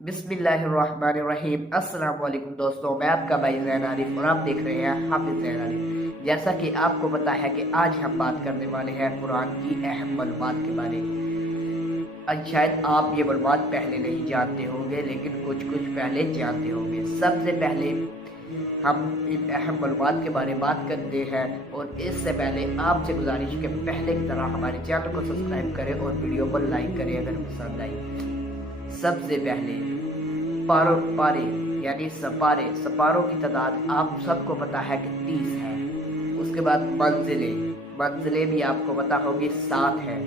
बिस्मिल्लाहिर्रहमानिर्रहीम। अस्सलाम वालेकुम दोस्तों, मैं आपका भाई ज़ैन आरिफ और आप देख रहे हैं हाफिज़ ज़ैन आरिफ। जैसा कि आपको पता है कि आज हम बात करने वाले हैं कुरान की अहम मालूमात के बारे में। शायद आप ये मालूमात पहले नहीं जानते होंगे, लेकिन कुछ पहले जानते होंगे। सबसे पहले हम इन अहम मालूमात के बारे में बात करते हैं, और इससे पहले आपसे गुजारिश के पहले की तरह हमारे चैनल को सब्सक्राइब करें और वीडियो को लाइक करें अगर पसंद आई। सबसे पहले पारे यानी सपारों की तादाद आप सबको पता है कि 30 है। उसके बाद मंजिलें भी आपको पता होगी 7 है।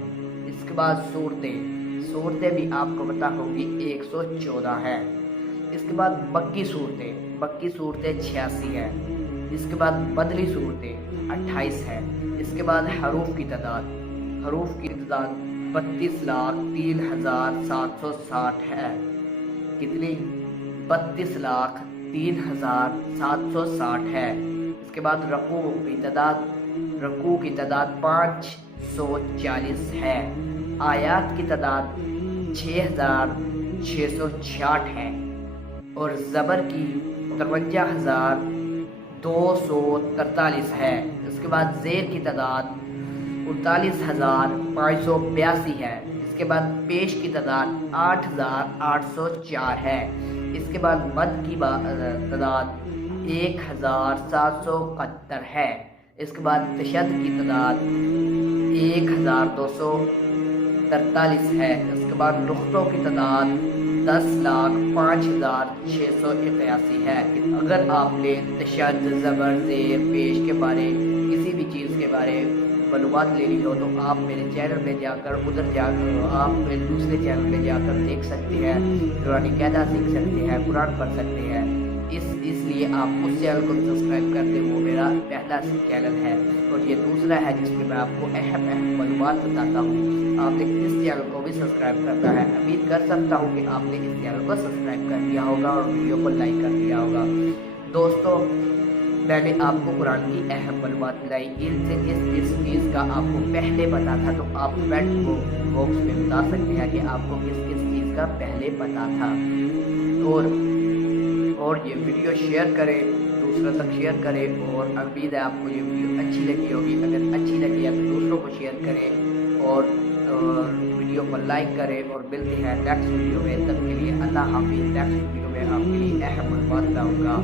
इसके बाद सूरतें भी आपको पता होगी 114 है। इसके बाद मक्की सूरतें 86 है। इसके बाद बदली सूरतें 28 है। इसके बाद हरूफ की तादाद 32,03,760 है। कितनी? 32,03,760 है। इसके बाद रकू की तादाद 540 है। आयात की तादाद 6,666 है। और ज़बर की 53,243 है। इसके बाद ज़ेर की तादाद 39,582 है। इसके बाद पेश की तादाद 8,804 है। इसके बाद मद की तादाद 1,771 है। इसके बाद तशद की तादाद 1,243 है। इसके बाद नुक्तों की तादाद 10,05,681 है। अगर आपने तशद, ज़बर, ज़ेर, पेश के बारे किसी भी चीज़ के बारे मालूमात लेनी हो तो आप मेरे चैनल में जाकर आप मेरे दूसरे चैनल में जाकर देख सकते हैं, कुरानी कायदा सीख सकते हैं, कुरान पढ़ सकते हैं। इसलिए आप उस चैनल को सब्सक्राइब कर दें, वो मेरा पहला चैनल है। और ये दूसरा है जिसमें मैं आपको अहम मालूमात बताता हूँ। आपने इस चैनल को भी सब्सक्राइब करना है। उम्मीद कर सकता हूँ कि आपने इस चैनल को सब्सक्राइब कर दिया होगा और वीडियो को लाइक कर दिया होगा। दोस्तों, मैंने आपको कुरान की अहम मालूमात बताई। इनसे जिस चीज़ का आपको पहले पता था तो आप कमेंट बॉक्स में बता सकते हैं कि आपको किस चीज़ का पहले पता था। और ये वीडियो शेयर करें, दूसरों तक शेयर करें। और उम्मीद है आपको ये वीडियो अच्छी लगी होगी। अगर अच्छी लगी है तो दूसरों को शेयर करें और वीडियो को लाइक करें। और मिलते हैं नेक्स्ट वीडियो में। तब के लिए अल्लाह हाफिज़। नेक्स्ट वीडियो में आपके लिए अहम मालूमात लाऊंगा।